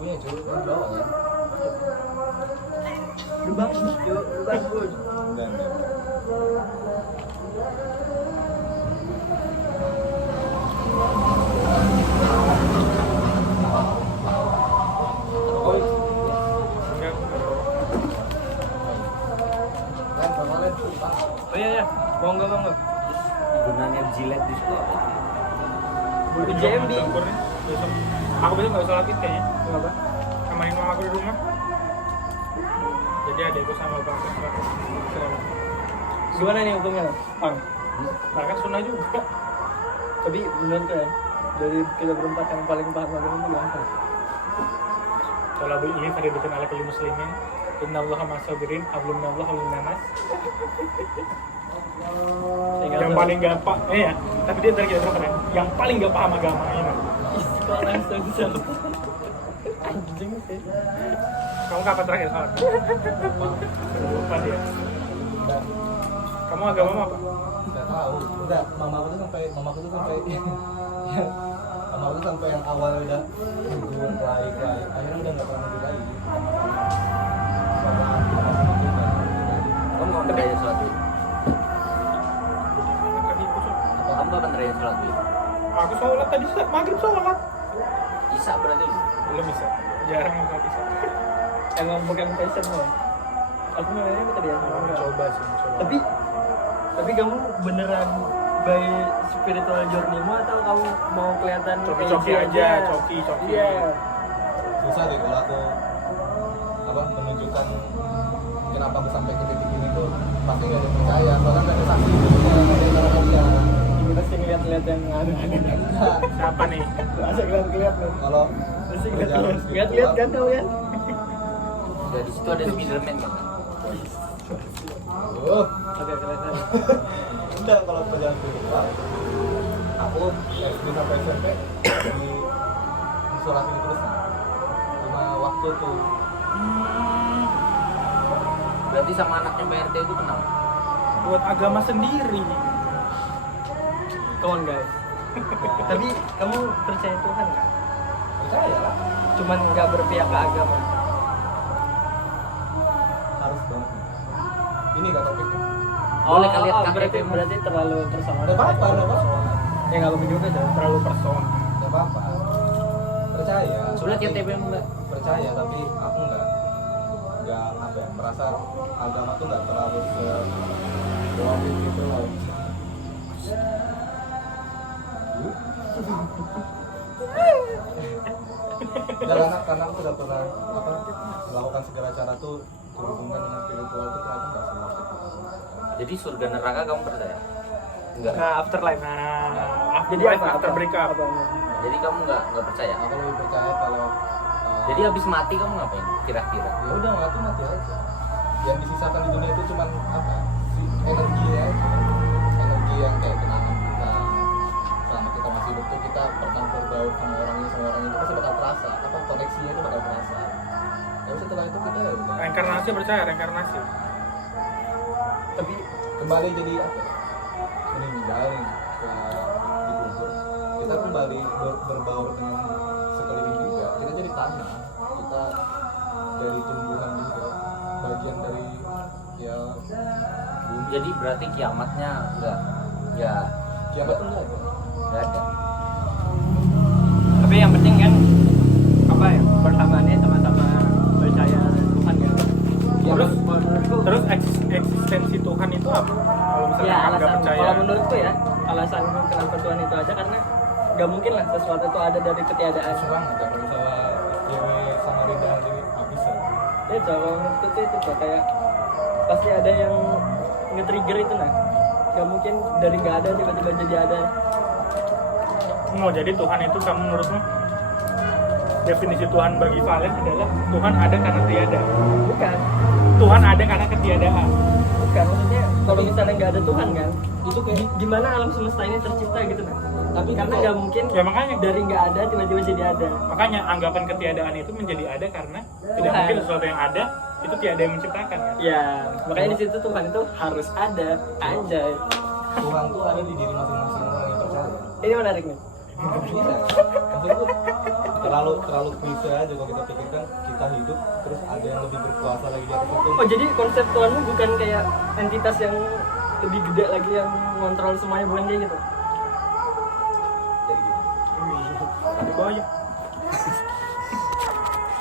punya cuy, kan bawa kan. Lu bagus cuy, lu bagus. Enggak. Oh iya, monggo. Gunanya jilet di sekolah. Bulu JMB. Aku besok nggak sholat id kayaknya. Kenapa? Samain mama aku di rumah. Jadi adikku sama bapak. Gimana nih hukumnya? Bang. Nah kan sunnah juga. Tapi bener tuh ya. Dari kita berempat yang paling paham agama itu gampang. Kalau ini faridatun ala kulli muslimin. Innallaha ma'as-sabirin, hablum minallah hablum minan-nas. Yang paling gampang, ya. Tapi dia ntar kita berapa ya? Yang paling gak paham agama ini. Kok langsung bisa. Anjing sih. Kamu kapan terakhir sholat? Lupa dia. Kamu agama apa? Enggak tahu. Enggak, mamaku tuh sampai mamaku tuh sampai yang awal udah nungguin baik. Akhirnya udah enggak pernah nunggu lagi. Kamu nggak pernah sholat id? Kamu nggak pernah sholat id? Aku sholat tadi maghrib sholat. Isa berarti lu? Belum bisa. Jarang nggak bisa. Emang bukan passion lo. Aku namanya apa tadi ya? Coba sih. Tapi kamu beneran by spiritual journey-mu atau kamu mau kelihatan Coki-coki edgy aja, coki-coki. Iya. Susah deh kalau aku menunjukkan kenapa aku sampai ke titik ini tuh pasti nggak ada yang percaya soalnya nggak ada saksi dia. Ini pasti ngeliat-ngeliat yang aneh-aneh. Siapa nih? Masa ngeliat-ngeliat nih. Kalau Pasti berjalan ngeliat-ngeliat kan tau ya? Ya di situ ada Spiderman kan? Oke, kelihatan. enggak kalau perjalanan spiritual aku SD sampai SMP di sholat ini terus 5 waktu tuh. Berarti sama anaknya PRT itu kenal? Buat agama sendiri. Come on guys. Tapi kamu percaya Tuhan kan? Percaya lah, Cuman nggak berpihak ke agama. harus banget. Ini gak topiknya. Boleh kalian KTP berarti terlalu personal. Gak apa-apa. Ya nggak apa-apa juga tuh. Terlalu personal. Gak apa-apa. Percaya. Sebelah KTP mu nggak? Percaya tapi aku nggak apa ya, merasa agama tuh nggak terlalu se worth gitu loh. Karena aku udah pernah melakukan segala cara tuh berhubungan dengan spiritual tuh ternyata nggak semua itu. Jadi surga neraka kamu percaya? Enggak. Nah, afterlife. Jadi After breakup. Jadi kamu nggak percaya? Aku lebih percaya kalau Jadi habis mati kamu ngapain? Kira-kira? ya udah mati aja. Yang disisakan di dunia itu cuman apa? Energi ya. Energi yang kayak kenangan kita selama kita masih hidup tuh kita pernah bergaul sama orang itu pasti bakal terasa. Apa koneksinya itu bakal terasa. Ya setelah itu kita ya udah. Reinkarnasi percaya reinkarnasi. Tapi kembali jadi apa? Meninggal nih dikubur. Kita kembali berbaur dengan sekeliling juga. Kita jadi tanah. Kita dari tumbuhan juga. Bagian dari ya bumi. Jadi berarti kiamatnya enggak? Ya Kiamat tuh enggak ada. nggak ada. Tapi yang penting kan apa ya? Pertamaannya sama-sama percaya Tuhan kan. Ya, Terus eksistensi Tuhan itu apa? Kalau misalnya Ya kamu nggak alasan, percaya. kalau menurutku ya alasan kenapa Tuhan itu ada karena nggak mungkin lah sesuatu itu ada dari ketiadaan. Serang aja kalau misalnya Dewi sama Rinda Dewi habis ya. Ya kalau menurutku tuh itu tuh kayak pasti ada yang nge-trigger itu nah. Nggak mungkin dari nggak ada tiba-tiba jadi ada. Jadi Tuhan itu kamu menurutmu definisi Tuhan bagi Valen adalah Tuhan ada karena tiada. Bukan, Tuhan ada karena ketiadaan. bukan maksudnya kalau misalnya nggak ada Tuhan kan, Itu kayak gimana alam semesta ini tercipta gitu nah. tapi Karena kok- nggak mungkin Ya makanya dari nggak ada tiba-tiba jadi ada. Makanya anggapan ketiadaan itu menjadi ada karena tidak Tuhan. mungkin sesuatu yang ada itu tiada yang menciptakan kan. Ya makanya di situ Tuhan itu harus ada aja. Tuhan tuh ada di diri masing-masing orang yang percaya. Ini menarik nih. Bisa. Maksudku terlalu klise aja kalau kita pikirkan kita hidup terus ada yang lebih berkuasa lagi di atas itu. Oh jadi konsep Tuhanmu bukan kayak entitas yang lebih gede lagi yang ngontrol semuanya, bukan kayak gitu? Jadi gini. Ada banyak.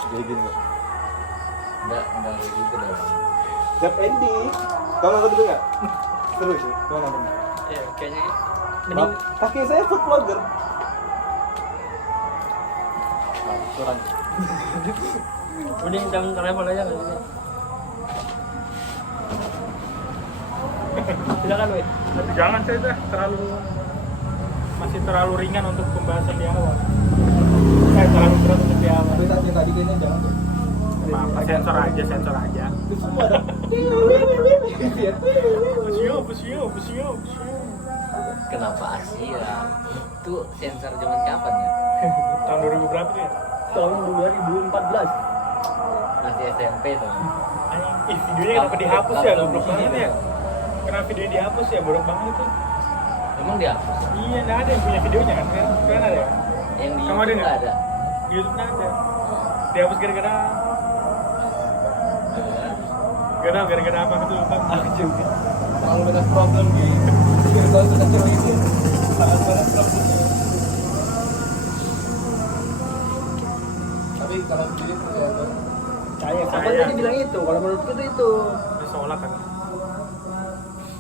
Jadi gini Pak. Enggak kayak gitu dong. Zap Andy. Kau nonton itu nggak? Seru sih. Kau nonton. Ya kayaknya mending Kakek saya food vlogger. Kurang. mending jam travel aja kali ini. Silakan weh. Jangan saya dah masih terlalu ringan untuk pembahasan di awal. Terlalu berat untuk di awal. Tapi tadi kayaknya jangan tuh. Apa sensor aja. Itu semua ada. Pusio. Kenapa Asia? Itu sensor zaman kapan ya? Tahun 2000 berapa tuh ya? Tahun 2014. Masih SMP tuh. Ih, videonya kenapa dihapus ya? Goblok banget ya. Kenapa videonya dihapus ya? Bodoh banget itu. Emang dihapus? Iya, nggak ada yang punya videonya kan? Kan ada ya? Yang di Kamu ada YouTube nggak? nggak ada? Di YouTube nggak ada. Dihapus gara-gara apa gitu lupa. Aku juga. Terlalu banyak problem gitu. Kalau kita cewek ini sangat banyak problem. Tapi kalau sendiri ya Saya Saya. apa tadi bilang itu? Kalau menurutku itu. Di sholat kan.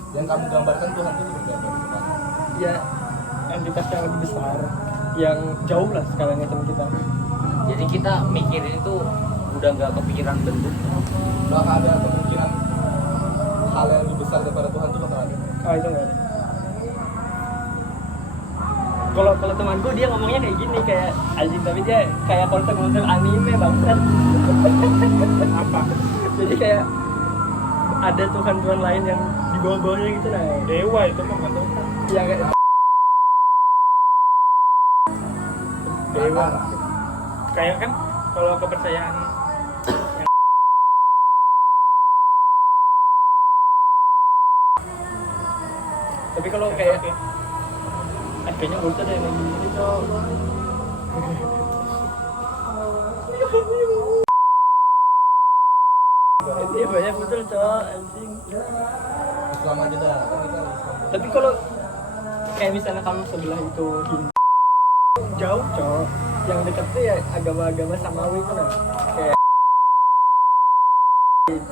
yang kamu gambarkan Tuhan itu seperti apa? Ya entitas yang lebih besar, yang jauh lah sekarang sama kita. Jadi kita mikirin itu udah nggak kepikiran bentuk. Bakal ada kemungkinan hal yang lebih besar daripada Tuhan itu bakal ada. Oh itu nggak ada. Kalau temanku dia ngomongnya kayak gini, kayak anjing, tapi dia kayak konsep-konsep anime bangsat. Apa? Jadi kayak ada Tuhan lain yang di bawah-bawahnya gitu nah. Dewa itu mah kan. Yang kayak Dewa. Kayak kan kalau kepercayaan yang tapi kalau kayak kayaknya udah deh yang gini cok. Iya banyak betul cok anjing. Islam aja dah, kan kita Islam. Tapi kalau kayak misalnya kamu sebelah itu Hindu, jauh cok. Yang dekat tuh ya agama-agama samawi itu nah. Kayak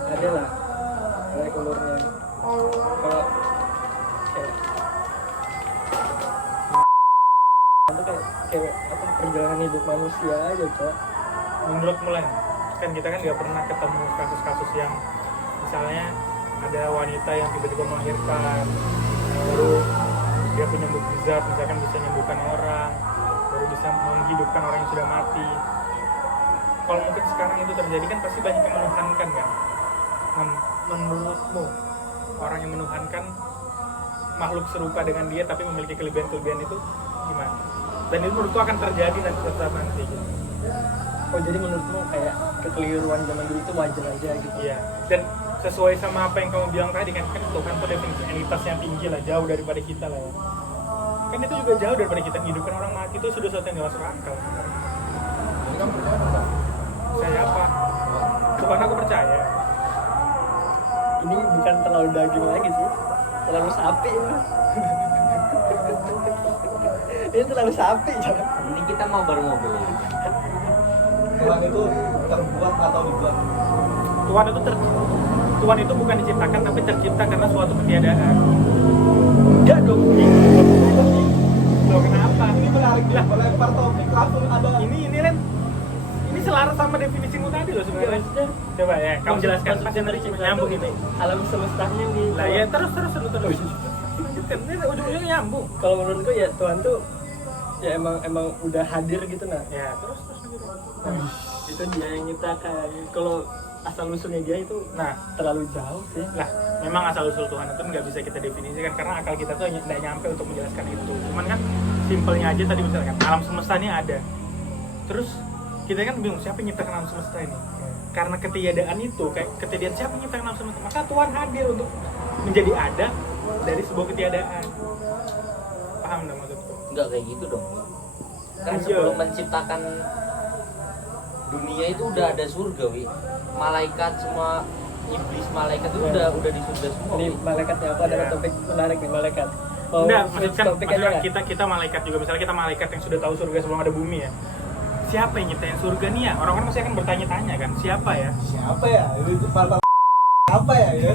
ada lah kayak kolornya. Kalau kayak itu kayak apa perjalanan hidup manusia aja cok. menurut mulai kan kita kan nggak pernah ketemu kasus-kasus yang misalnya ada wanita yang tiba-tiba melahirkan baru dia punya mukjizat misalkan bisa menyembuhkan orang baru bisa menghidupkan orang yang sudah mati. Kalau mungkin sekarang itu terjadi kan pasti banyak yang menuhankan kan. Menurutmu orang yang menuhankan makhluk serupa dengan dia tapi memiliki kelebihan-kelebihan itu gimana? Dan itu menurutku akan terjadi nanti suatu nanti gitu. Oh jadi menurutmu kayak kekeliruan zaman dulu itu wajar aja gitu? Iya, dan sesuai sama apa yang kamu bilang tadi kan Tuhan itu definisi entitas yang tinggi lah, jauh daripada kita lah ya. Kan itu juga jauh daripada kita, menghidupkan orang mati itu sudah sesuatu yang gak masuk akal. Jadi kamu percaya apa? Saya apa? Tuhan aku percaya. Ini bukan terlalu daging lagi sih, terlalu sapi ini. Ini terlalu sapi coba. Ini kita mau baru mau beli. Tuhan itu terbuat atau dibuat? Tuhan itu bukan diciptakan tapi tercipta karena suatu ketiadaan. Enggak dong. Loh kenapa? Ini menarik lah, melempar topik langsung ada. Ini Ren, ini selaras sama definisimu tadi loh sebenarnya. Coba ya, kamu jelaskan pasti dari nyambung ini. Alam semestanya nih. Lah ya terus. Lanjutkan, ini ujung-ujungnya nyambung. Kalau menurutku ya Tuhan tuh ya emang udah hadir gitu nah. Ya terus. Nah, itu dia yang nyiptakan. Kalau asal usulnya dia itu Nah, terlalu jauh sih. lah memang asal usul Tuhan itu nggak bisa kita definisikan karena akal kita tuh nggak nyampe untuk menjelaskan itu. Cuman kan simpelnya aja tadi misalkan alam semesta ini ada. Terus kita kan bingung siapa yang nyiptakan alam semesta ini? Karena ketiadaan itu, kayak ketiadaan siapa yang nyiptakan alam semesta? Maka Tuhan hadir untuk menjadi ada dari sebuah ketiadaan. Paham dong maksudku? Enggak kayak gitu dong. kan Iya. sebelum menciptakan dunia itu udah ada surga, wi. Malaikat semua, iblis malaikat itu udah di surga semua. Ini Wi. malaikatnya aku ada Iya. topik menarik nih malaikat. Mau Enggak, switch maksudnya topik aja nggak? kita malaikat juga, misalnya kita malaikat yang sudah tahu surga sebelum ada bumi ya. Siapa yang nyiptain surga nih ya? Orang-orang pasti akan bertanya-tanya kan, siapa ya? Siapa ya? Itu apa ya? Ya?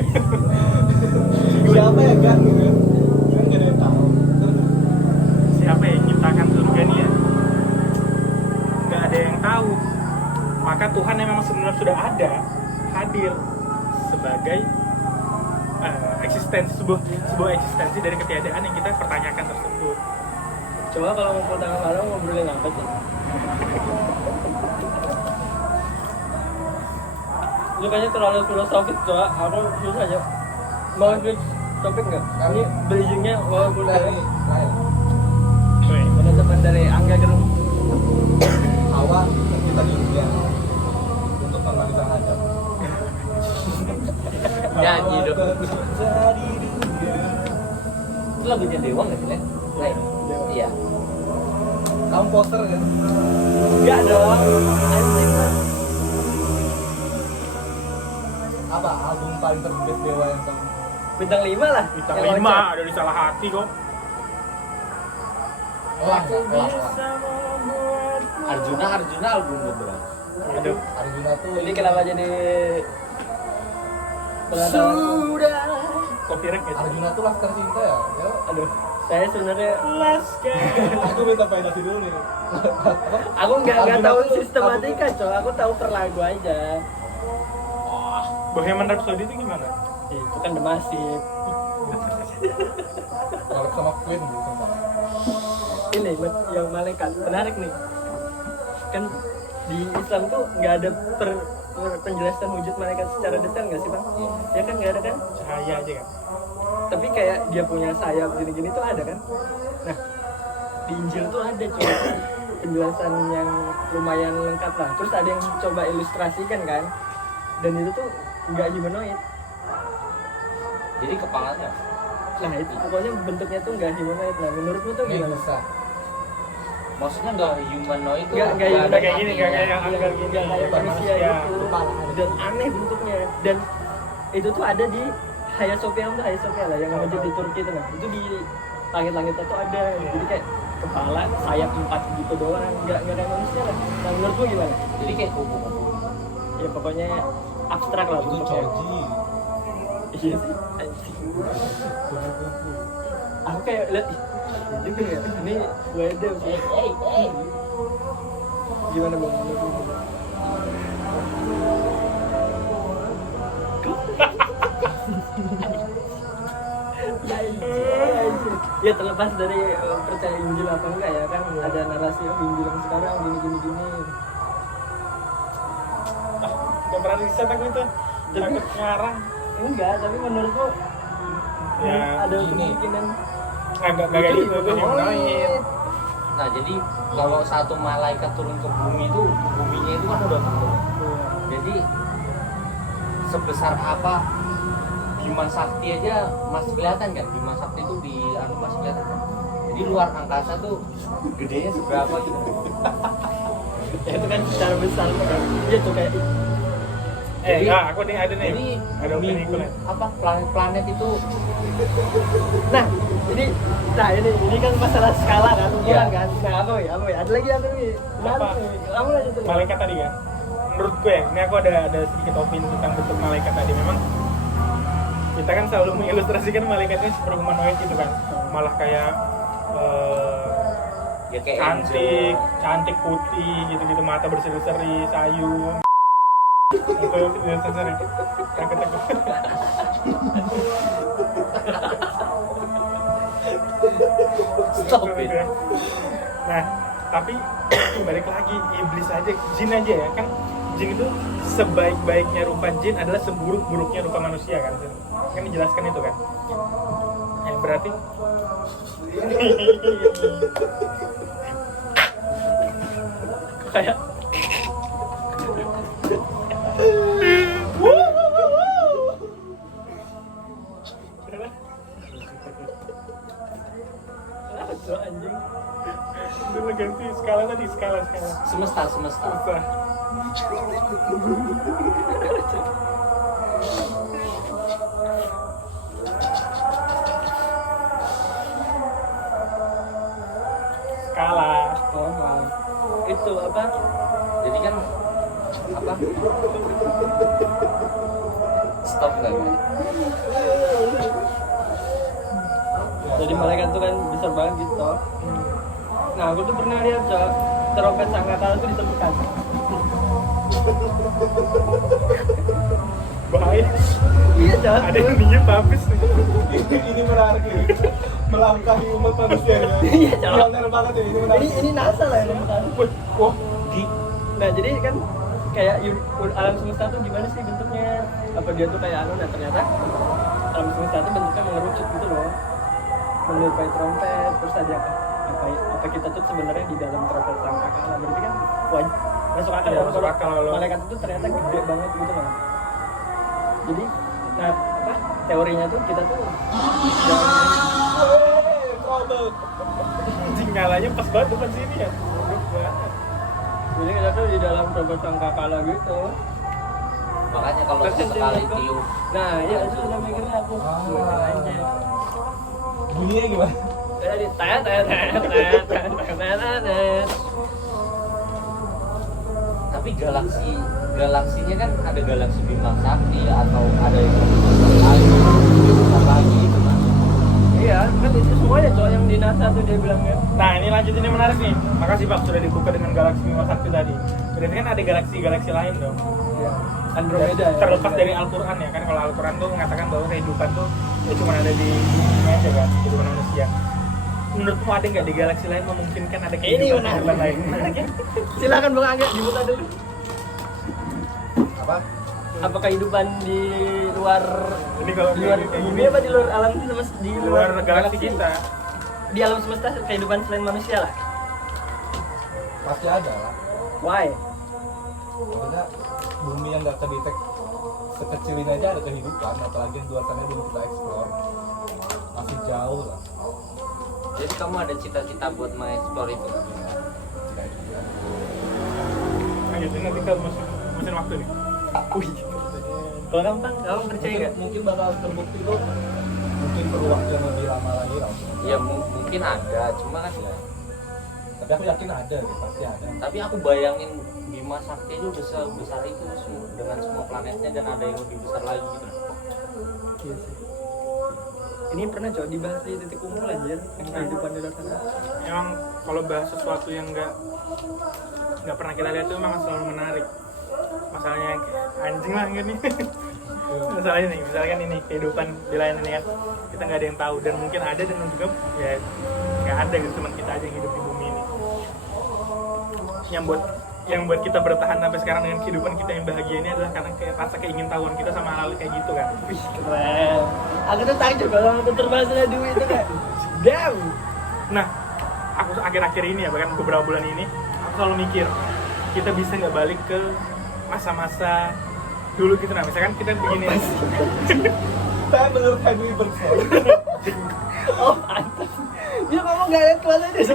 Siapa ya kan? Kan gak ada yang tahu. Siapa yang menciptakan surga nih ya? Nggak ada yang tahu. Maka Tuhan yang memang sebenarnya sudah ada, hadir sebagai eksistensi, sebuah eksistensi dari ketiadaan yang kita pertanyakan tersebut. Coba kalau ngumpul tengah malam ngobrolin apa sih? Lu kayaknya terlalu filosofis, coba aku susah aja. Mau switch topik nggak? Ini bridgingnya walaupun Dari dari lain. penutupan dari Angga Gerung. Hawa kita di dunia untuk mengalihkan hajat. Nyanyi dong. Jadi dunia. Itu lagunya Dewa nggak sih, Len? Lain. Dewa. Iya. Kamu poster kan? Enggak dong. Anjing lah. Apa album paling terbest Dewa yang kamu? Bintang 5 lah. Bintang Yang 5 loncat. ada di salah hati kok. Elang. Arjuna album berapa? Aduh, Arjuna tuh Ini kenapa jadi pengetahuan? Sudah. copyright gitu. Arjuna tuh laskar cinta ya? Ya. Aduh, saya sebenarnya Aku minta validasi dulu nih. aku nggak Arjuna tahu tuh- sistematika, coy. Aku tahu per lagu aja. Bohemian Rhapsody itu gimana? Itu kan The Massive. Kalau sama Queen gitu sumpah. Ini yang malaikat menarik nih. Kan di Islam tuh nggak ada penjelasan wujud malaikat secara detail nggak sih, Bang? Ya kan nggak ada kan? Cahaya aja kan. Tapi kayak dia punya sayap gini-gini tuh ada kan? Nah, di Injil tuh ada coba penjelasan yang lumayan lengkap lah. Terus ada yang coba ilustrasikan kan? Dan itu tuh nggak humanoid. Jadi kepalanya. Nah itu pokoknya bentuknya tuh nggak humanoid. Nah menurutmu tuh gimana? Medusa. Maksudnya nggak humanoid itu. Nggak Nggak humanoid. kayak gini, nggak kayak yang Nggak angka gini. nggak kayak Bukan manusia gitu. Kepala. Dan aneh bentuknya. Dan itu tuh ada di Hagia Sophia, untuk Hagia Sophia lah yang masjid di Turki itu. Nah itu di langit-langitnya tuh ada. Jadi kayak kepala sayap 4 gitu doang. Nggak kayak manusia lah. Nah menurutmu gimana? Jadi kayak kupu-kupu. Ya pokoknya abstrak lah Itu bentuknya. Choji. Iya sih. Anjing. Aku kayak lihat ih, iya juga ya. Ini WD sih. Gimana Bang? Menurutmu? Ya, ya terlepas dari percaya Injil apa enggak ya kan ada narasi Injil yang sekarang gini. Nggak pernah riset aku itu. Takut ngarang. Enggak, tapi menurutmu Ya, ada gini. kemungkinan Nggak kayak gitu tuh humanoid. Nah jadi kalau satu malaikat turun ke bumi itu, buminya itu kan udah penuh. Jadi sebesar apa Bima Sakti aja masih kelihatan kan? Bima Sakti itu di masih kelihatan kan? Jadi luar angkasa tuh gedenya seberapa gitu? ya itu kan secara besar kan iya tuh kayak Jadi- Aku nih ada nih. Jadi Ada bumi, opini gue. apa planet-planet itu nah ini kan masalah skala kan ukuran Iya. kan nah apa ya ada lagi nih menarik Apa? nih kamu lanjut dulu Malaikat tadi kan. Menurut gue, ini aku ada sedikit opini tentang bentuk malaikat tadi. Memang kita kan selalu mengilustrasikan malaikatnya seperti humanoid gitu kan. Malah kayak ya kayak cantik putih gitu-gitu, mata berseri-seri, sayu. Itu sensori. Takut. Stop it. Nah, tapi balik lagi iblis aja, jin aja ya kan. Jin itu sebaik-baiknya rupa jin adalah seburuk-buruknya rupa manusia kan. Kan dijelaskan itu kan. Berarti kayak kenapa tuh anjing itu ganti skala tadi, skala. Semesta. Susah. Skala. Oh, itu apa? Jadi kan apa? Stop nggak gue? Jadi malaikat tuh kan besar banget gitu. Nah, aku tuh pernah lihat Cok, trompet sangkakala tuh ditemukan. Bahaya. Iya Cok. Ada yang niup habis nih. Ini menarik ini. Melangkahi umat manusia ya. Iya, Cok. Pioner banget ya, ini menarik. Ini NASA lah yang nemukan. Wah, Nah, jadi kan kayak alam semesta tuh gimana sih bentuknya? Apa dia tuh kayak anu? Nah, ternyata alam semesta tuh bentuknya mengerucut gitu loh. Menyerupai trompet, terus ada apa kita tuh sebenarnya di dalam trompet sangkakala. Berarti kan masuk akal Iya, ya, masuk akal kalau- malaikat itu ternyata gede banget gitu loh. Jadi, nah apa teorinya tuh kita tuh Trouble. anjing nyalanya pas banget depan sini ya. Goblok banget. jadi kita tuh di dalam trompet sangkakala gitu. Makanya kalau Terus yang sekali dia tiup Nah, iya itu udah mikirnya aku. Mikir aja. Bunyinya gimana? Jadi tet. tapi galaksinya kan ada galaksi Bima Sakti atau ada yang lebih besar lagi gitu kan. Iya, kan itu semuanya Cok yang di NASA tuh dia bilangnya. Nah, ini lanjut, ini menarik nih. Makasih Pak sudah dibuka dengan galaksi Bima Sakti tadi. Berarti kan ada galaksi-galaksi lain dong. Iya. Andromeda ya. Terlepas dari Al-Qur'an ya kan, kalau Al-Qur'an tuh mengatakan bahwa kehidupan tuh ya cuma ada di bumi aja kan, kehidupan manusia. Menurutmu ada nggak di galaksi lain memungkinkan ada kehidupan lain? Silakan Bang Angga dibuka dulu. Apa? Apa kehidupan di luar Ini kalau di luar kayak gini, bumi apa di luar alam semesta di luar galaksi kita. Di alam semesta kehidupan selain manusia lah. Pasti ada lah. Why? Maksudnya bumi yang nggak kedetek sekecil ini aja ada kehidupan, apalagi yang luar sana belum kita eksplor. Masih jauh lah. Jadi kamu ada cita-cita buat mengeksplor itu? Lanjut, ini nanti ke mesin waktu nih. Wih. Kalau gampang, kamu percaya nggak? Mungkin bakal terbukti tuh. Mungkin perlu waktu yang lebih lama lagi lah. Ya mungkin ada, cuma kan ya. Tapi aku yakin ada deh, pasti ada. Tapi aku bayangin Bima Sakti itu udah sebesar itu dengan semua planetnya dan ada yang lebih besar lagi gitu. Iya sih. Ini pernah Cok dibahas di titik kumpul anjir yang kehidupan di luar sana. Emang kalau bahas sesuatu yang nggak pernah kita lihat itu memang selalu menarik. Masalahnya anjing lah ini. Masalahnya nih, misalkan ini kehidupan di lain ini kan kita nggak ada yang tahu dan mungkin ada dan juga ya nggak ada gitu, cuma kita aja yang hidup di bumi ini. Yang buat kita bertahan sampai sekarang dengan kehidupan kita yang bahagia ini adalah karena kayak rasa keingintahuan kita sama hal kayak gitu kan. Wih keren. Aku tuh takjub kalau aku terbahasnya duit itu kayak damn. Nah, aku akhir-akhir ini ya, bahkan beberapa bulan ini, aku selalu mikir, kita bisa nggak balik ke masa-masa dulu gitu. Nah, misalkan kita begini. Saya menurut Henry Bergson. Oh pantas. Dia ngomong gak ada kelas aja.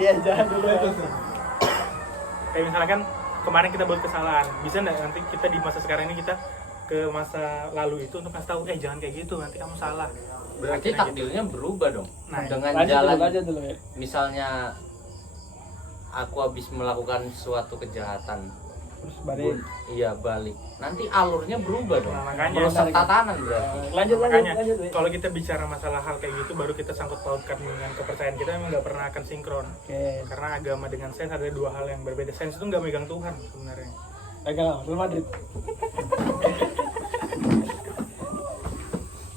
Dia jahat dulu itu sih. Kayak misalkan kemarin kita buat kesalahan, bisa nggak nanti kita di masa sekarang ini kita ke masa lalu itu untuk kasih tahu, jangan kayak gitu, nanti kamu salah. Berarti takdirnya berubah dong. Nah, Dengan Lanjut jalan dulu aja dulu ya. misalnya aku habis melakukan suatu kejahatan, Terus balik. iya balik. Nanti alurnya berubah dong. Nah, makanya Merusak tatanan berarti. Lanjut makanya lanjut. kalau kita bicara masalah hal kayak gitu, baru kita sangkut pautkan dengan kepercayaan kita memang nggak pernah akan sinkron. Oke. Karena agama dengan sains ada dua hal yang berbeda. Sains itu nggak megang Tuhan sebenarnya. Agak Real Madrid.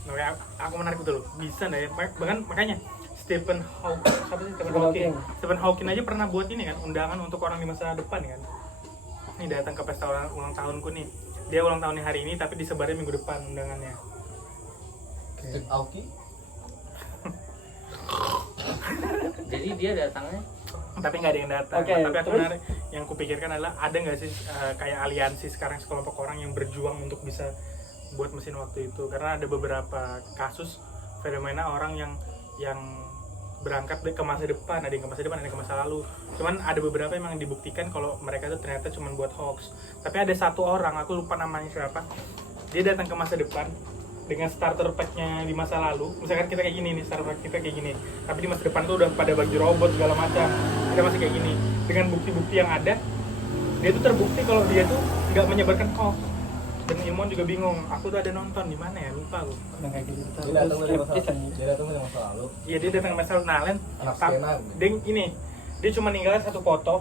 Nah, aku menarik betul. Bisa nggak ya? Bahkan makanya Stephen Hawking, siapa sih Stephen Stephen Hawking? Hawking. Stephen Hawking aja pernah buat ini kan, undangan untuk orang di masa depan kan. Nih datang ke pesta ulang tahunku nih. Dia ulang tahunnya hari ini tapi disebarnya minggu depan undangannya. Steve Aoki. Jadi dia datangnya Tapi nggak ada yang datang. Oke, Tapi aku terus? menarik, yang kupikirkan adalah ada nggak sih kayak aliansi sekarang sekelompok orang yang berjuang untuk bisa buat mesin waktu itu, karena ada beberapa kasus fenomena orang yang berangkat ke masa depan, ada yang ke masa depan, ada yang ke masa lalu. Cuman ada beberapa emang dibuktikan kalau mereka itu ternyata cuma buat hoax. Tapi ada satu orang, aku lupa namanya siapa, dia datang ke masa depan dengan starter pack-nya di masa lalu. Misalkan kita kayak gini nih, starter pack kita kayak gini, tapi di masa depan tuh udah pada baju robot segala macam, kita masih kayak gini. Dengan bukti-bukti yang ada, dia tuh terbukti kalau dia tuh nggak menyebarkan hoax. Dan ilmuwan juga bingung, aku tuh ada nonton di mana ya, lupa aku. Nah kayak gitu Dia datang dari masa skeptis aja. dia datang dari masa lalu. Iya, dia datang ke masa lalu. Nah, Anak skena. dia ini, dia cuma ninggalin satu foto.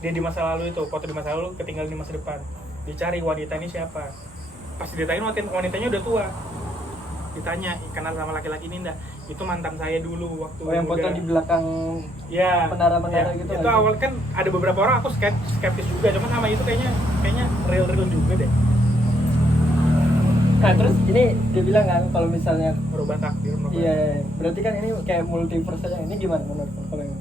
Dia di masa lalu itu, foto di masa lalu ketinggalan di masa depan. Dicari wanita ini siapa. Pas ditanya wanitanya udah tua. Ditanya, kenal sama laki-laki ini enggak? Itu mantan saya dulu waktu Oh yang foto muda. di belakang Ya, menara-menara ya. gitu Itu lagi. awal kan ada beberapa orang aku skeptis juga, cuman sama itu kayaknya real juga deh. Nah terus ini dia bilang kan kalau misalnya Merubah takdir, merubah. iya berarti kan ini kayak multiverse aja. Ini gimana menurut kalau ini?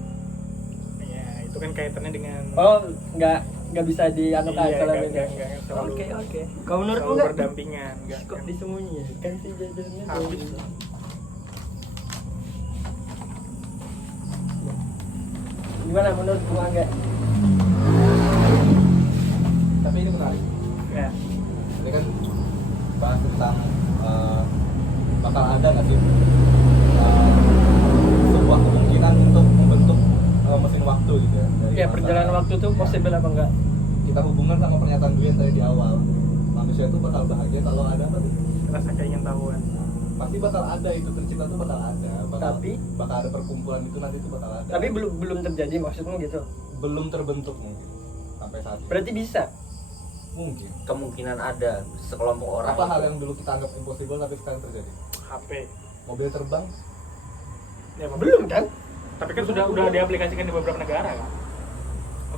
Iya, itu kan kaitannya dengan Oh nggak bisa dianu kan kalau ini. enggak, selalu- Oke. Kalau menurutmu selalu nggak? berdampingan, enggak. Kok disembunyi kan si jajannya Habis. dari- Gimana menurutmu enggak? Tapi ini menarik. Ya. Ini kan bahas tentang bakal ada nggak sih sebuah kemungkinan untuk membentuk mesin waktu gitu ya dari Ya masa- perjalanan waktu tuh possible apa enggak? kita hubungkan sama pernyataan gue yang tadi di awal, manusia itu bakal bahagia kalau ada apa tuh? Rasa keingin tahuan. Pasti bakal ada, itu tercipta tuh bakal ada, Tapi- bakal ada perkumpulan itu nanti tuh bakal ada, Tapi belum terjadi maksudmu gitu. belum terbentuk mungkin sampai saat ini. Berarti bisa. Mungkin Kemungkinan ada sekelompok orang apa hal itu. yang dulu kita anggap impossible tapi sekarang terjadi? HP. Mobil terbang Ya, Belum kan? Tapi kan sudah diaplikasikan di beberapa negara kan?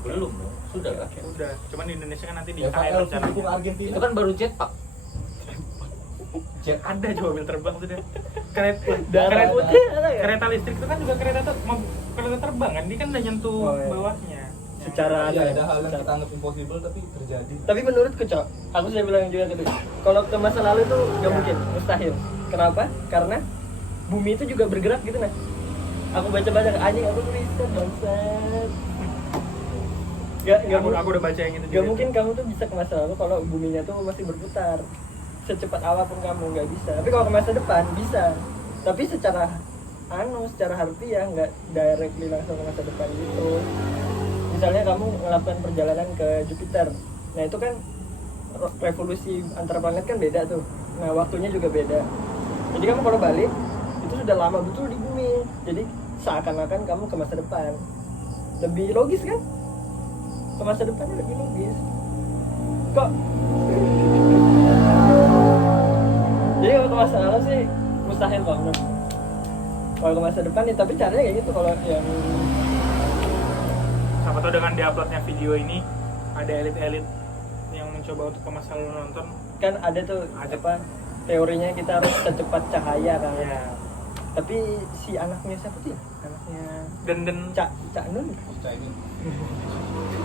Belum dong, sudah kan? Udah, cuman di Indonesia kan nanti di FAL KL dukung rencananya. Argentina Itu kan baru jetpack. jet Ada coba mobil terbang sudah. Kereta Darah putih ada ya? kereta listrik itu kan juga kereta terbang kan? Dia kan udah nyentuh Oh, iya. bawahnya. Secara Iya, ada ada hal yang secara- kita anggap impossible tapi terjadi. Tapi menurutku Cok, aku sudah bilang juga tadi, kalau ke masa lalu itu nggak Ya. mungkin, mustahil. Kenapa? Karena bumi itu juga bergerak gitu nah. Aku baca-baca anjing aku riset bangsat. Aku udah baca yang itu juga. Gak mungkin kamu tuh bisa ke masa lalu kalau buminya tuh masih berputar. Secepat apapun kamu nggak bisa. Tapi kalau ke masa depan bisa. Tapi secara secara harfiah nggak directly langsung ke masa depan gitu. Misalnya kamu melakukan perjalanan ke Jupiter. Nah itu kan revolusi antar planet kan beda tuh. Nah waktunya juga beda. Jadi kamu kalau balik itu sudah lama betul di bumi. Jadi seakan-akan kamu ke masa depan. Lebih logis kan? Ke masa depannya lebih logis. Kok? Jadi kalau ke masa lalu sih mustahil banget. Kalau ke masa depan nih, tapi caranya kayak gitu kalau yang Siapa tahu dengan diuploadnya video ini ada elit-elit yang mencoba untuk ke masa lalu nonton. kan ada tuh Ada. apa teorinya kita harus secepat cahaya kan. Ya. Tapi si anaknya siapa sih? Anaknya Dan Cak Nun. Kita ini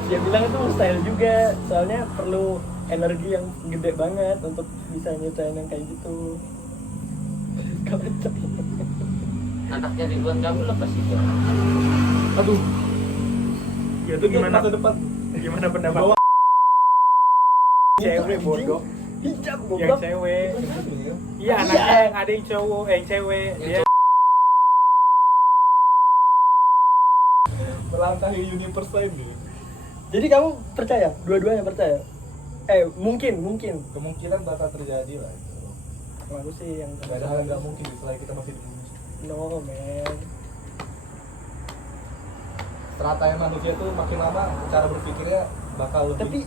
Dia bilang itu mustahil juga, soalnya perlu energi yang gede banget untuk bisa nyiptain yang kayak gitu. Kocak. Anaknya Ridwan Kamil lepas itu. aduh ya itu gimana masa depan gimana pendapat Bawa- cewek bodoh Hijab yang goblok. cewek gitu ya. iya anaknya yang ada yang cowok yang cewek dia melangkahi universe ini. Jadi kamu percaya? Dua-duanya percaya? Mungkin. Kemungkinan bakal terjadi lah itu. Kalau aku sih yang Gak ada hal yang nggak mungkin selagi kita masih di bumi. no man. Strata yang manusia tuh makin lama cara berpikirnya bakal lebih Tapi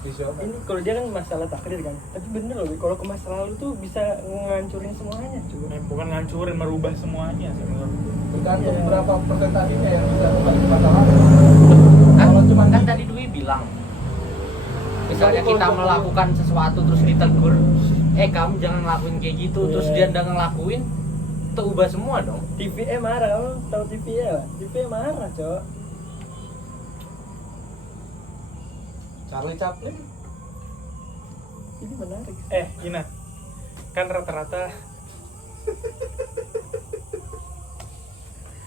visioner. ini kalau dia kan masalah takdir kan. Tapi bener loh, Bi, kalau ke masa lalu tuh bisa ngancurin semuanya cuy. bukan ngancurin merubah semuanya sih menurutku. Tergantung Iya. berapa persentasenya yang bisa kembali ke masa lalu. Kan, Kalau cuma kan tadi Dwi bilang, misalnya kita melakukan sesuatu terus ditegur, kamu jangan ngelakuin kayak gitu, terus Iya. dia nggak ngelakuin, itu ubah semua dong. TVE marah, kamu tahu TVE lah? TVE marah cok. Charlie Chaplin Ini menarik. Gina kan rata-rata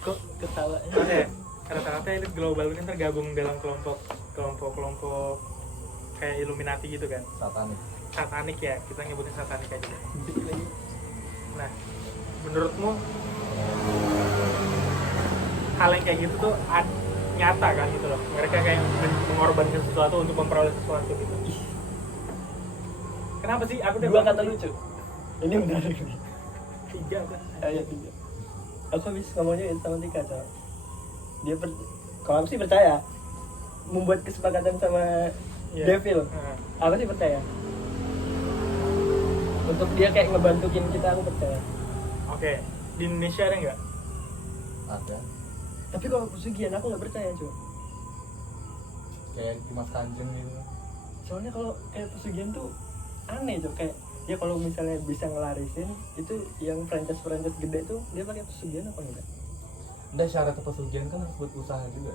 kok ketawa. Oke, rata-rata elit global ini tergabung dalam kelompok kayak Illuminati gitu kan. Satanik ya, kita nyebutin satanik aja. Nah, menurutmu hal yang kayak gitu tuh nyata kan gitu loh? Mereka kayak mengorbankan sesuatu untuk memperoleh sesuatu gitu. Kenapa sih? Aku udah 2 kata lucu. Ini menarik nih. 3 kan? Ayo 3. Aku habis ngomongnya sama Tika, coy. Dia kalau aku sih percaya membuat kesepakatan sama devil. Aku sih percaya. Untuk dia kayak ngebantuin kita, aku percaya. Oke, di Indonesia ada nggak? Ada. Tapi kalau pesugihan aku nggak percaya, cuy. Kayak Dimas Kanjeng gitu. Soalnya kalau kayak pesugihan tuh aneh, cuy. Kayak ya kalau misalnya bisa ngelarisin itu yang franchise gede tuh dia pakai pesugihan apa enggak? Nggak, syarat pesugihan kan harus buat usaha juga.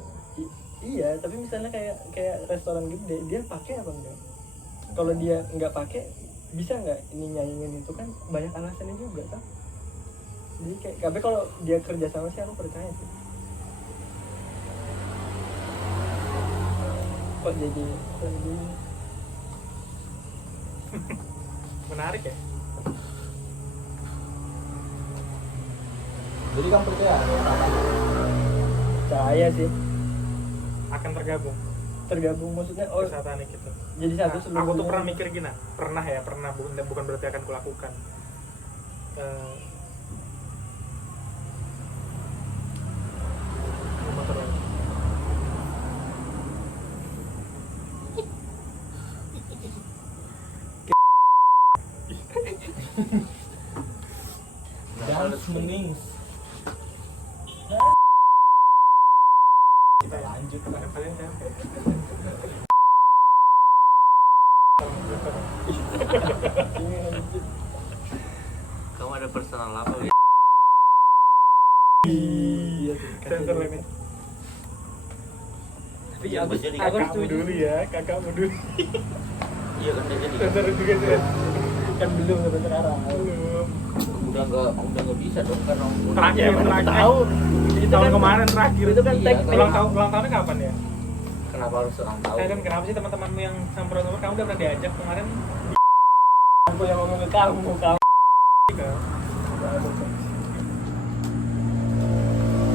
Iya, tapi misalnya kayak restoran gede dia pakai apa enggak? Kalau dia nggak pakai, bisa nggak ini nyaingin itu kan banyak alasannya juga kan? Jadi kayak tapi kalau dia kerja sama sih aku percaya sih. Kok jadi Menarik ya? Jadi kamu percaya ada satanik? percaya sih Akan tergabung maksudnya oh ke satanik itu. jadi satu Nah, seluruh aku tuh dunia. pernah mikir gini, pernah bukan berarti akan kulakukan. Motor lagi. Dance menings. Kita lanjut kan. Kalian siapa? Kamu ada personal apa, Wi? Iya sih. Sensor limit. Tapi Iya, aku jadi aku Kakakmu setuju dulu ya, kakakmu dulu. Iya kan udah jadi. Sensor juga sih. kan belum sampai sekarang. Belum. Udah nggak bisa dong karena Terakhir. Tahu itu Tahun kan kemarin terakhir. itu kan Iya, teknik. Ulang tahunnya kapan ya? kenapa harus ulang tahun? Kan kenapa sih teman-temanmu yang samperan-samperan kamu udah pernah diajak kemarin? Aku yang ngomong ke kamu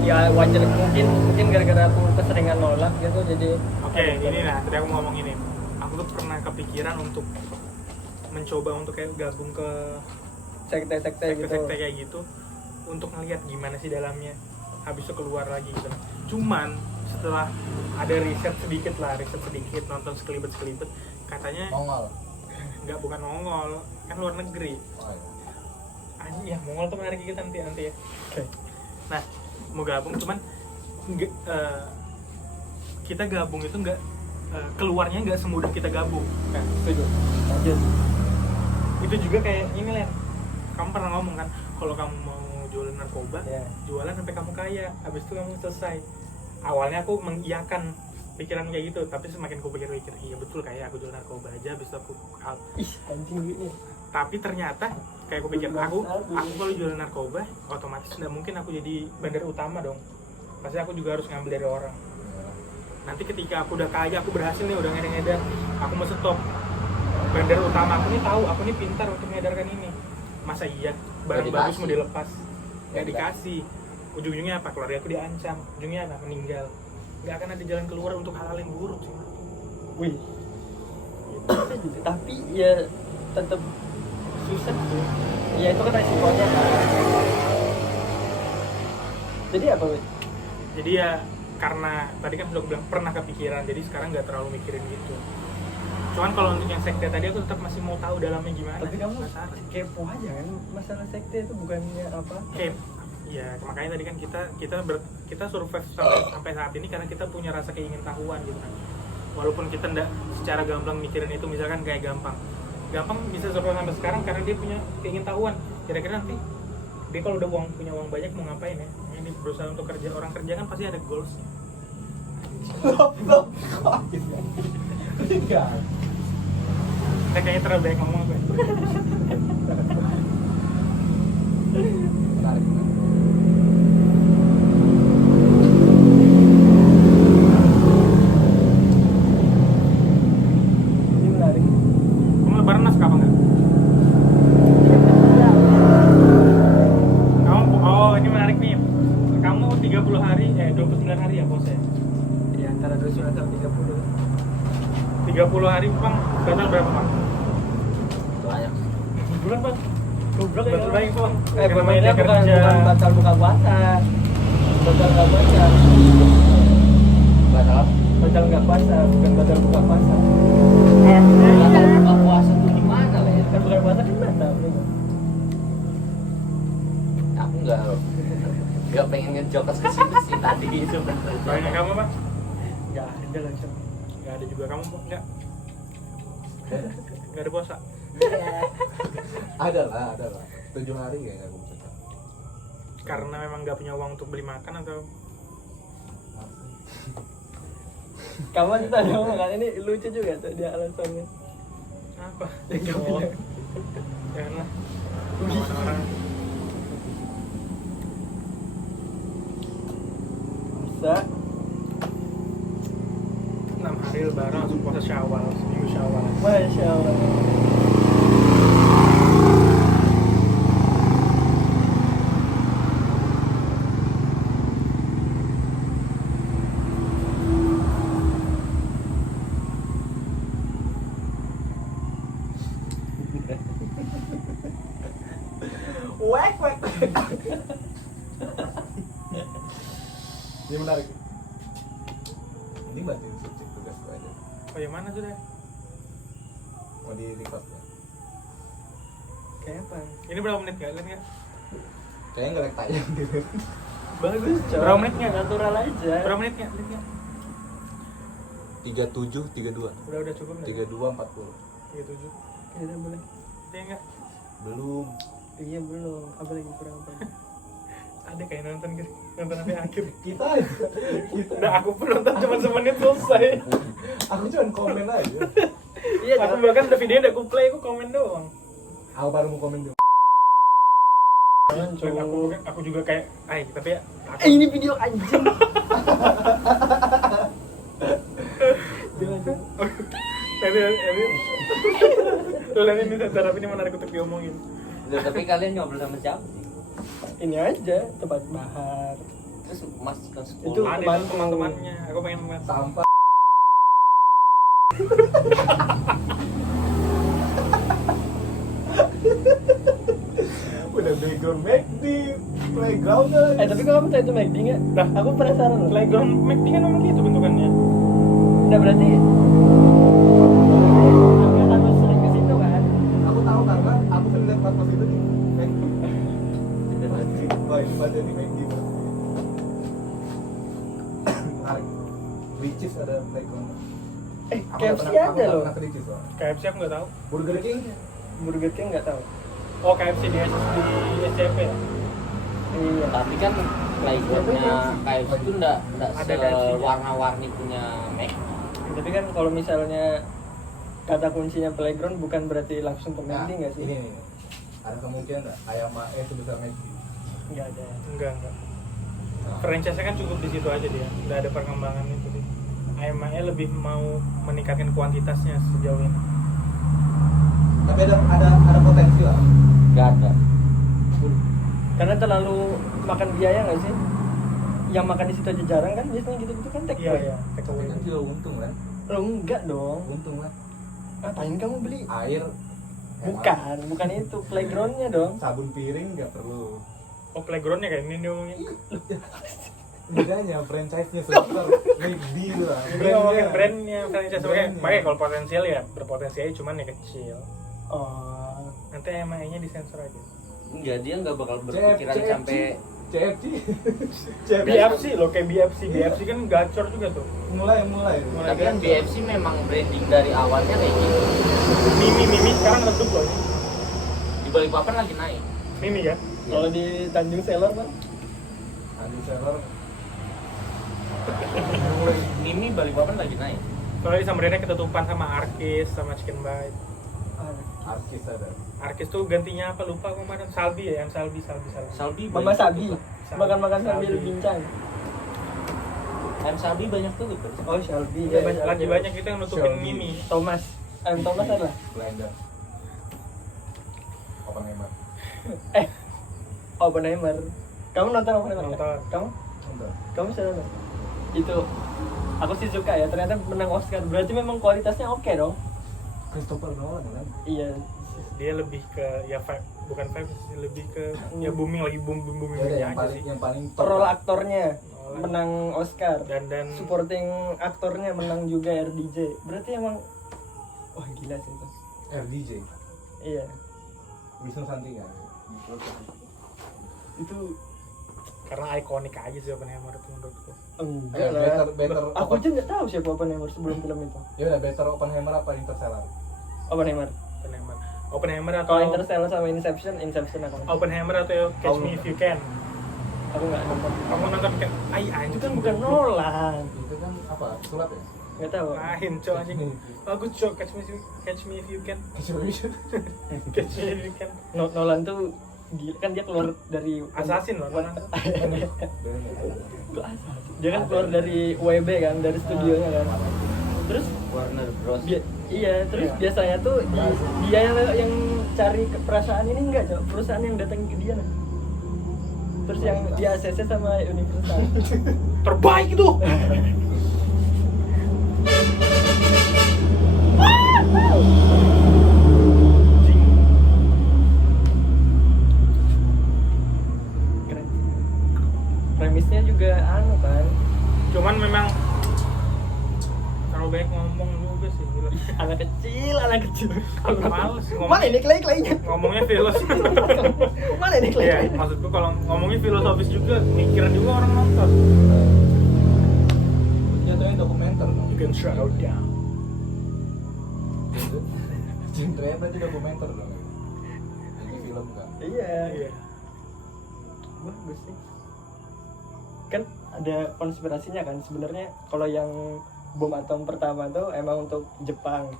ya wajar mungkin gara-gara aku keseringan nolak gitu jadi Oke, ini nah, tadi aku ngomong ini. Aku tuh pernah kepikiran untuk mencoba untuk kayak gabung ke sekte-sekte gitu. sekte-sekte kayak gitu untuk ngeliat gimana sih dalamnya. Habis itu keluar lagi gitu. Cuman setelah ada riset sedikit, nonton sekelibet katanya Mongol. nggak, bukan Mongol, kan luar negeri. Oh, iya. Anjing ya, Mongol tuh menarik kita nanti ya. Oke. Nah, mau gabung cuman kita gabung itu nggak keluarnya nggak semudah kita gabung. Nah, Setuju. Lanjut. itu juga kayak ini Len, kamu pernah ngomong kan kalau kamu mau jualan narkoba, Ya. jualan sampai kamu kaya, habis itu kamu selesai. Awalnya aku mengiyakan pikiran kayak gitu, tapi semakin aku pikir-pikir, iya betul kayak aku jual narkoba aja, habis itu aku Ih, anjing duitnya. tapi ternyata kayak aku pikir aku kalau jual narkoba otomatis nggak mungkin aku jadi bandar utama dong, pasti aku juga harus ngambil dari orang. Nanti ketika aku udah kaya, aku berhasil nih, udah ngedar, aku mau stop, bandar utama aku nih tahu aku nih pintar untuk mengedarkan ini, masa iya barang bagus mau dilepas nggak dikasih, ujung-ujungnya apa, keluarga aku diancam, ujungnya apa, meninggal. Nggak akan ada jalan keluar untuk hal-hal yang buruk sih. Wih. Tapi ya tetap susah sih. Ya itu kan resikonya kan. Jadi apa, Wih? Jadi ya karena tadi kan sudah bilang pernah kepikiran, jadi sekarang nggak terlalu mikirin gitu. Cuman kalau untuk yang sekte tadi aku tetap masih mau tahu dalamnya gimana. Tapi kamu penasaran. kepo aja kan masalah sekte itu bukannya apa? Ya makanya tadi kan kita survive sampai saat ini karena kita punya rasa keingintahuan gitu kan. Walaupun kita ndak secara gamblang mikirin itu, misalkan kayak gampang bisa survive sampai sekarang karena dia punya keingintahuan. Kira-kira nanti dia kalau udah punya uang banyak mau ngapain ya? Ini berusaha untuk kerja, orang kerja kan pasti ada goalsnya. Enggak. Kayaknya terlalu banyak ngomong apa ya? Menarik. 30 hari Bang, batal berapa Bang? Banyak. Bulan Bang. Goblok ya. Batal banyak Bang. Namanya Kerja. bukan batal buka puasa. Batal nggak puasa. Batal. Batal nggak puasa, bukan batal buka puasa. Batal buka puasa tuh gimana lah ya? Kan bukan puasa kan batal. Aku nggak pengen ngejokes ke situ sih tadi itu. Banyak kamu Bang? Nggak ada langsung. Nggak ada juga kamu Bang? Nggak ada puasa? Ada lah 7 hari kayaknya aku bisa. Karena memang nggak punya uang untuk beli makan atau? Kamu tuh tadi ngomong kan ini lucu juga tuh dia alasannya. Apa? Yang nggak punya. Janganlah. Orang-orang Bisa. 6 hari lebaran langsung puasa Syawal, seminggu Syawal. Masya Allah. Wek. Ini menarik. Ini batin subjek tugasku aja. Oh yang mana sudah? Mau di record ya? Kayak apa? Ini berapa menit nggak? Lihat nggak? Kayaknya nggak tayang gitu. Bagus, coy. Berapa menitnya? Natural aja. Berapa menit nggak? Lihat nggak? 37, 32, Udah cukup nggak? 32, 40. 37. Ya udah boleh. Iya nggak? Belum. Iya belum. Apa lagi kurang apa? Ada kayak nonton gitu, nonton sampai akhir. Kita aja. Kita. Udah aku pun nonton cuma semenit selesai. Aku cuma komen aja. Iya, Aku bahkan udah videonya udah aku play, aku komen doang. Aku baru mau komen dulu. jangan Dan cowok. aku juga kayak, tapi ya. Aku, Ini video anjing. Jangan. Tapi Tuh ini secara ini menarik untuk diomongin. Loh, tapi kalian ngobrol sama siapa sih? Ini aja tempat bahar. Terus mas ke Itu sekolah. Ada itu teman-temannya. Aku pengen ngeliat. Sampah. Udah background McD, playground aja. Tapi kalau kamu tahu itu McD nggak? Dah. Aku penasaran loh. Playground McD kan memang gitu bentukannya. Nah berarti aku harus sering ke situ kan? Aku tahu karena aku sering lihat pas itu di McD. Wah, ini baca di McD. Menarik. Ricis ada playground. KFC ada loh. Pernah ke Ricis loh. KFC aku nggak tahu. Burger King. Burger King nggak tahu. Oh KFC di SCP ya? Iya. Tapi kan playgroundnya KFC itu nggak Ada KFC-nya. warna-warni punya Mac. Tapi kan kalau misalnya kata kuncinya playground bukan berarti langsung ke McD nggak sih? Ini. Ada kemungkinan nggak ayam mae sebesar McD? Nggak ada. Enggak. Franchise kan cukup di situ aja dia. Nggak ada perkembangan itu sih. AMAE lebih mau meningkatkan kuantitasnya sejauh ini. Tapi ada potensi lah. Nggak ada. Karena terlalu makan biaya nggak sih? Yang makan di situ aja jarang kan? Biasanya gitu-gitu kan take away. Iya, take Tapi away. kan juga untung kan? Lo enggak dong. Untung lah. Ngapain kamu beli? Air. Bukan itu playgroundnya dong. Sabun piring nggak perlu. Oh playgroundnya kayak ini ngomongin. Bedanya franchise-nya sebesar McD lah. Ini ngomongin brandnya franchise Brandnya. makanya kalau potensial ya berpotensi aja cuman ya kecil. Oh. Nanti AMAE-nya disensor aja. Enggak, dia nggak bakal berpikiran CFC. sampai CFC. BFC loh kayak BFC kan gacor juga tuh. mulai. tapi kan BFC memang branding dari awalnya kayak gitu. Mimi sekarang redup loh. Di Balikpapan lagi naik. Mimi kan? Kalau di Tanjung Selor kan? Andi Seller. Mimi Balikpapan lagi naik. Kalau di Samarinda ketutupan sama Arkis sama Chicken Bite. Arkis ada. Arkis tuh gantinya apa lupa kemarin Salbi ya, yang Salbi. Salbi Mama banyak Sabi. tuh, Makan-makan sambil Sabi. bincang. Pak. Salbi banyak tuh gitu. Oh, Shelby. Ya, lagi banyak itu yang nutupin Shelby. Mimi. Thomas. Thomas adalah. Blender. Oppenheimer. Oppenheimer. Kamu nonton Oppenheimer? Nonton. Kamu? Nonton. Kamu sudah nonton? Itu Aku sih suka ya, ternyata menang Oscar. Berarti memang kualitasnya oke dong. Christopher Nolan kan. Iya. Dia lebih ke ya vibe, bukan vibe sih, lebih ke ya booming lagi booming Ya udah, yang aja paling sih. yang paling top Role lah. aktornya Nolan. menang Oscar. Dan Supporting aktornya menang juga RDJ. Berarti emang wah gila sih itu. RDJ Iya. Wisnu Santika. Itu karena ikonik aja sih Oppenheimer itu menurutku. enggak Ya, lah. better Aku aja nggak tahu siapa Oppenheimer sebelum film itu. Ya udah, better Oppenheimer apa Interstellar? Oppenheimer. Oppenheimer atau Kalau Interstellar sama Inception aku. Oppenheimer atau Catch Me If You Can. Aku nggak nonton. Kamu nonton kan? Ay Itu anjing kan bukan Nolan. Itu kan apa? Sulap ya? Nggak tahu. Lain cok anjing. Bagus cok Catch Me If You Can. Catch Me If You Can. Nolan tuh gila, kan dia keluar dari Assassin loh. Nolan. Kok assassin? Dia kan keluar dari WB kan, dari studionya kan. Terus Warner Bros. iya, terus biasanya tuh dia yang cari perasaan ini enggak, Cok. Perusahaan yang datang ke dia nah. Terus yang dia ACC sama Universal. Terbaik itu. Keren. Premisnya juga anu kan. Cuman memang terlalu banyak ngomong juga sih gila. Anak kecil. Males Mana ini klay-klaynya? ngomongnya filosofi. Mana ini klay? Iya, maksudku kalau ngomongnya filosofis juga, mikirin juga orang nonton. Jatuhnya dokumenter dong. You can shut it down. Genrenya tadi dokumenter dong. Ini film kan. Iya. Iya. Bagus sih. Kan ada konspirasinya kan sebenarnya kalau yang bom atom pertama tuh emang untuk Jepang.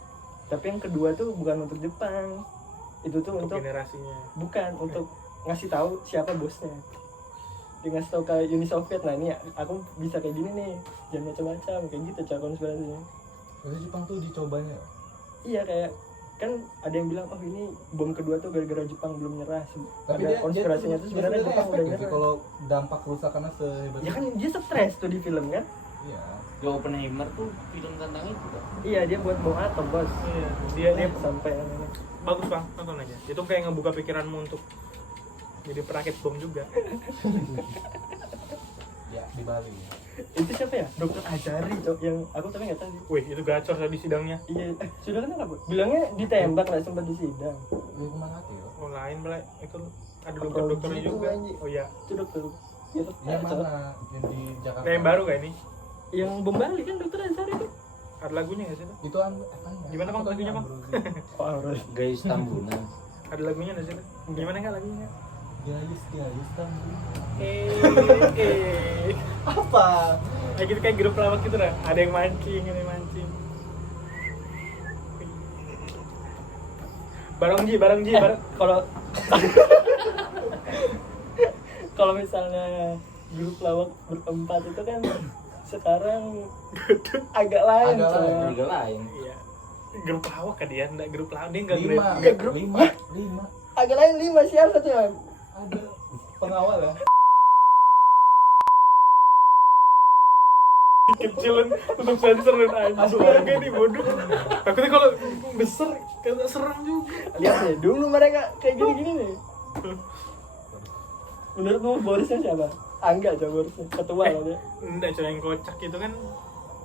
Tapi yang kedua tuh bukan untuk Jepang. Itu tuh Untuk untuk generasinya. bukan untuk ngasih tahu siapa bosnya. Dia ngasih tahu ke Uni Soviet, nah ini aku bisa kayak gini nih, jangan macam-macam kayak gitu cara konspirasinya. Berarti Jepang tuh dicobanya. Iya kayak kan ada yang bilang oh ini bom kedua tuh gara-gara Jepang belum nyerah. Tapi Ada konspirasinya tuh sebenarnya Jepang udah efek nyerah. kalau dampak kerusakannya sehebat Ya kan dia stres tuh di film kan. Iya. Ya Oppenheimer tuh film tentang itu kan. Iya dia buat bom atom bos. Iya, dia Sampai aneh. bagus bang, nonton aja. Itu kayak ngebuka pikiranmu untuk jadi perakit bom juga. Ya, di Bali. Itu siapa ya? Dokter Azari cok yang aku tapi nggak tahu sih. Wih, itu gacor tadi sidangnya. Iya, sudah kan apa? Bilangnya ditembak nggak sempat di sidang. Ya kemana hati ya? Oh lain mulai itu ada Apa dokter-dokternya gitu, juga. anjing? Oh iya. Itu dokter. Ya, Yang mana? Yang di Jakarta. Ada yang baru kayak ini. Yang bom Bali kan dokter Azari kan? Ada lagunya nggak sih? Itu? Itu Gimana, Bang, lagunya, Bang? Oh, harus. Guys Tambunan. Ada lagunya nggak sih? Gimana nggak lagunya? Gayus Tambu. Eh. Apa? Kayak gitu kayak grup lawak gitu lah. Ada yang mancing, ada yang mancing. Barang Ji. Kalau kalau misalnya grup lawak berempat itu kan sekarang agak lain. Agak coy. lain. Juga lain. Iya. Grup lawak kan dia, enggak grup lawak dia enggak Lima. grup. Lima. Agak lain 5 siapa tuh? Ada pengawal ya. Kecilan untuk sensor dan anjing. Astaga nih bodoh. Takutnya kalau besar kagak serem juga. Lihat deh, dulu mereka kayak gini-gini nih. Menurutmu Borisnya siapa? Angga coba Borisnya, ketua lah dia. Enggak, cuma yang kocak gitu kan.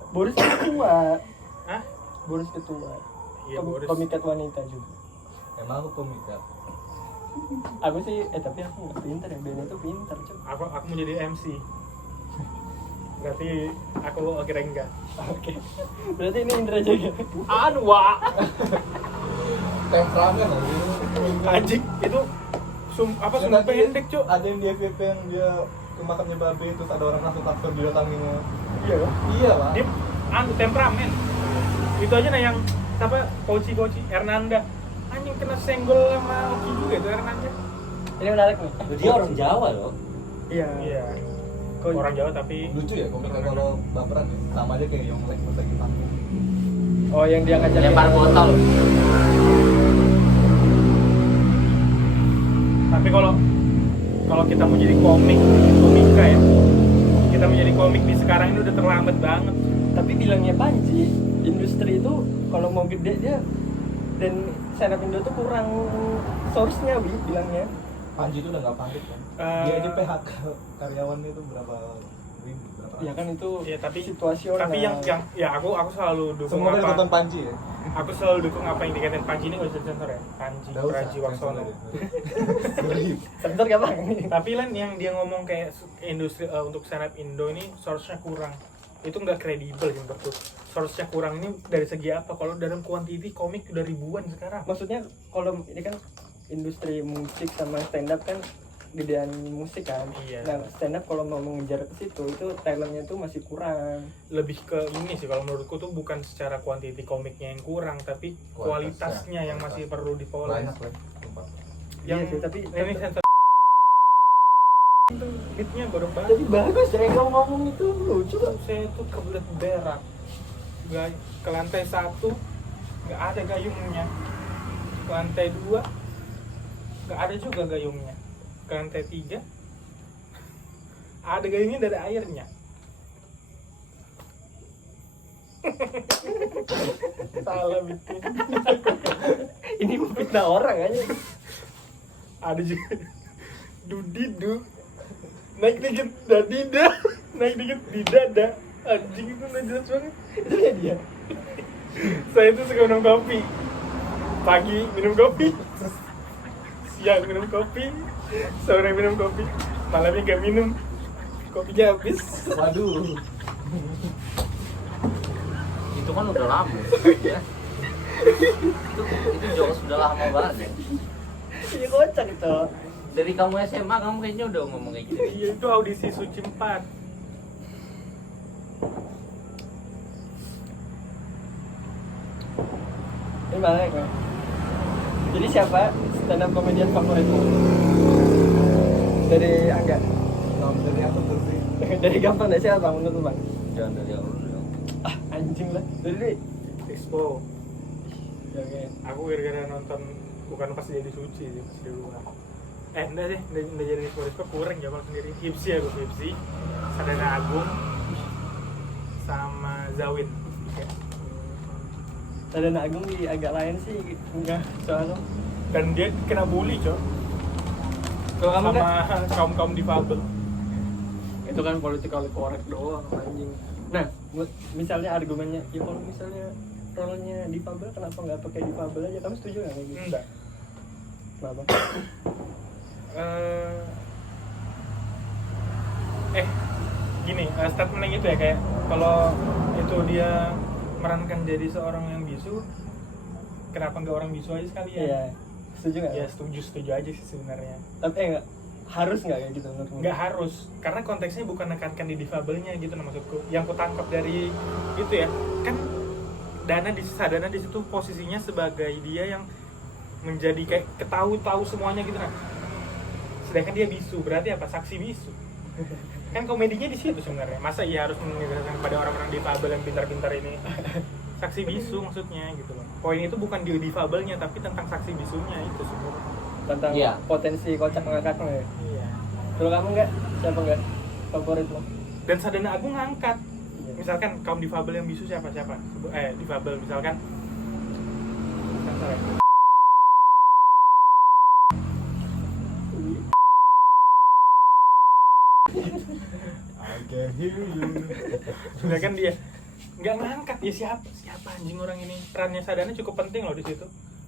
Boris ketua. Hah? Boris ketua. Iya, Boris. Komited wanita juga. Emang aku pemikat. Aku sih, tapi aku nggak pintar ya. Ben itu pintar coba. Aku mau jadi MC. Berarti aku akhirnya enggak. Oke. Berarti ini Indra juga. Aduh, wah. Temperamen loh. Anjing itu apa Yang sumber tadi pendek, Cuk. Ada yang di FVP yang dia ke makamnya babi terus ada orang langsung takut didatanginnya. Iya kan? Iya pak. Dia temperamen. Itu aja nah yang apa Koci Hernanda. Anjing kena senggol sama Oki juga itu Hernanda. Ini menarik nih. Dia orang Jawa loh. Iya. Iya. Kok- Orang Jawa tapi Lucu ya komiknya kalau baperan ya. Sama aja kayak Yonglek pas lagi panggung. Oh yang dia ngajak Lempar botol. tapi kalau kita mau jadi komika ya, kita menjadi komik di sekarang ini udah terlambat banget. tapi bilangnya Panji industri itu kalau mau gede dia dan stand up Indo tuh kurang source-nya bilangnya. Panji itu udah nggak pamit kan? Dia aja PHK karyawannya itu berapa ribu, berapa Ya kan itu Ya tapi situasional. Tapi yang ya aku selalu dukung semoga apa. nonton Panji ya. Aku selalu dukung apa yang dikatain Panji ini nggak usah sensor ya. Panji Nggak usah, Prajiwaksono. Sorry. Sebentar gak bang? Tapi Len yang dia ngomong kayak industri untuk stand up Indo ini source-nya kurang. Itu nggak kredibel menurutku. Source-nya kurang ini dari segi apa? Kalau dalam kuantiti komik udah ribuan sekarang. Maksudnya kalau ini kan industri musik sama stand up kan gedean musik kan. Iya. Nah stand up kalau mau mengejar ke situ itu talentnya tuh masih kurang. Lebih ke ini sih kalau menurutku tuh bukan secara kuantiti komiknya yang kurang, tapi kualitasnya yang masih perlu dipoles. Banyak lah. Sumpah. Iya sih, tapi ini sensor itu hitnya baru banget. tapi bagus ya kalau ngomong itu lucu kan. Saya tuh kebelet berak. Ke lantai 1 nggak ada gayungnya. Ke lantai 2 nggak ada juga gayungnya. Ke lantai 3 ada gayungnya, ada airnya. Salah bikin. Ini memfitnah orang aja. Ada juga dudidu, naik dikit dadida, naik dikit didada. Anjing itu nggak jelas banget. Itu ya dia. Saya tuh suka minum kopi. Pagi minum kopi, siang minum kopi, sore minum kopi, malamnya nggak minum. Kopinya habis. Waduh. Itu kan udah lama ya. Itu jokes sudah lama banget ya. Iya kocak itu. Dari kamu SMA kamu kayaknya udah ngomong kayak gitu. Iya, itu audisi Suci 4. Ini balik kan. Jadi siapa stand up komedian favoritmu? Dari Angga. Dari aku tuh sih. Dari gampang dari siapa menurut bang? Jangan dari aku dulu dong. Ah anjing lah. Dari Expo. ya, oke. Aku gara-gara nonton, bukan pas jadi Suci sih, pas di rumah. Enggak sih, enggak jadi Expo kurang ya kalau sendiri. Hipsi aku Hipsi, Sadana Agung, sama Zawin. Ya. Sadana Agung di agak lain sih enggak soalnya. Dan dia kena bully, Cok. Kalau kamu kan Sama kaum difabel. itu kan political correct doang anjing. Nah, misalnya argumennya, ya kalau misalnya role-nya difabel kenapa nggak pakai difabel aja? Kamu setuju nggak kayak gitu? Enggak. Kenapa? Gini, statement yang itu ya, kayak kalau itu dia merankan jadi seorang yang bisu, kenapa nggak orang bisu aja sekalian? Iya, setuju nggak? Ya setuju aja sih sebenarnya. Tapi enggak harus nggak kayak gitu menurutmu? Nggak harus, karena konteksnya bukan menekankan di difabelnya gitu, nah maksudku. Yang ku tangkap dari itu ya, kan Sadana di situ posisinya sebagai dia yang menjadi kayak tahu semuanya gitu, nah. Sedangkan dia bisu, berarti apa? Saksi bisu. Kan komedinya di situ sebenarnya. Masa ia harus mengingatkan kepada orang-orang difabel yang pintar-pintar ini? Saksi bisu maksudnya gitu loh. Poin itu bukan di difabelnya, tapi tentang saksi bisunya itu sebenarnya. Tentang Iya. potensi kocak ngangkatnya ya. Iya. Kalau kamu nggak, siapa nggak favorit lo? Dan Sadana Agung ngangkat. Iya. Misalkan kaum difabel yang bisu siapa? Difabel misalkan. Bentar ya. I can hear you. Misalkan dia nggak ngangkat, ya siapa anjing orang ini. Perannya Sadana cukup penting loh di situ.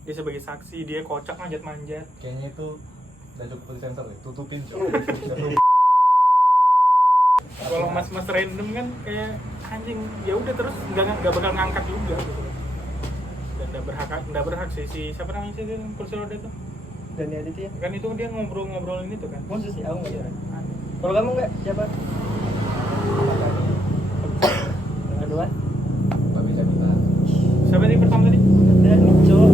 Dia sebagai saksi, dia kocak manjat-manjat. Kayaknya itu udah cukup disensor ya. Tutupin coy. Kalau mas-mas random kan kayak anjing, ya udah terus nggak bakal ngangkat juga gitu. Dan nggak berhak si siapa namanya sih itu kursi roda itu? Dan ya Aditya. Kan itu dia ngobrolin itu kan. Maksud sih aku nggak. Iya. Kalau kamu nggak, siapa? Yang kedua? Nggak bisa kita. Siapa tadi pertama tadi? Dani, cowok.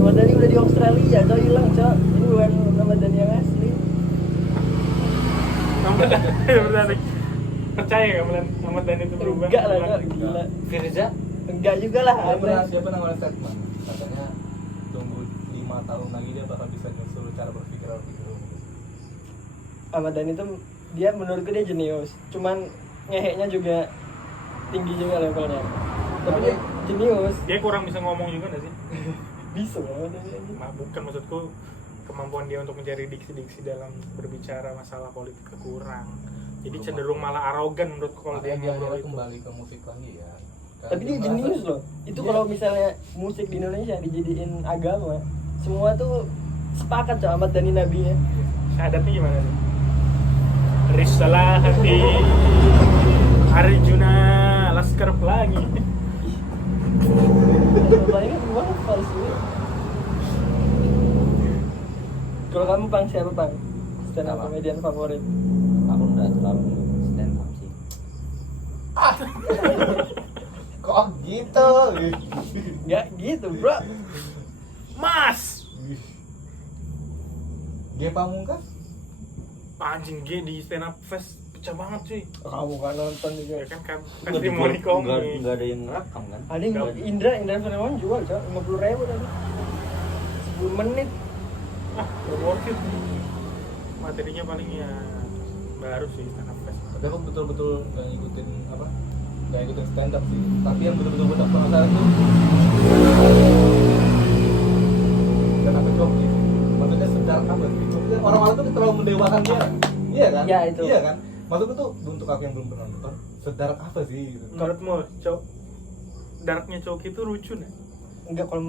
Nama Dani udah di Australia, cowok hilang, cowok. Ini bukan nama Dani yang asli. Berarti percaya nggak Melan Ahmad Dhani itu berubah? Enggak lah, cowok. Gila. Firza? Enggak juga lah. Siapa namanya statement? Katanya tunggu 5 tahun lagi dia bakal bisa nyusul cara berpikir orang itu. Ahmad Dhani tuh dia menurutku dia jenius. Cuman ngeheknya juga tinggi juga levelnya. Tapi dia jenius. Dia kurang bisa ngomong juga nggak sih? Bisa banget dia. Nah, bukan maksudku kemampuan dia untuk mencari diksi-diksi dalam berbicara masalah politik kurang. Jadi cenderung malah arogan menurutku kalau dia Makanya dia ngobrol akhirnya itu. kembali ke musik lagi ya. Tapi dia merasa- jenius loh. Itu Iya. kalau misalnya musik di Indonesia dijadiin agama, semua tuh sepakat Cok Ahmad Dhani nabinya. Syahadatnya gimana sih? Risalah hati Arjuna Laskar Pelangi. Paling kan gimana palsu. Kalau kamu Pang siapa Pang? Stand up Apa? komedian favorit? Aku udah terlalu stand up sih. Kok gitu? Enggak gitu, Bro. Mas! G Pamungkas? Anjing G di stand up fest pecah banget cuy. Kamu kan nonton juga. Ya kan pasti mau di komik. Nggak ada yang ngerekam kan? Ada yang Indra Firman jual, Cok. 50.000 tadi. 10 menit. Ah, gak worth it. Materinya paling ya baru sih stand up fest. Tapi aku betul-betul nggak ngikutin apa? Nggak ngikutin stand up sih. Tapi yang betul-betul gue dapat penasaran tuh stand up joki. Maksudnya sedar apa sih? Maksudnya orang-orang tuh terlalu mendewakan dia. Iya kan? Ya, itu. Iya kan? Maksudku tuh untuk aku yang belum pernah nonton, sedar apa sih gitu. Menurutmu, Cok, darknya Coki itu lucu nih? Enggak kalau menurut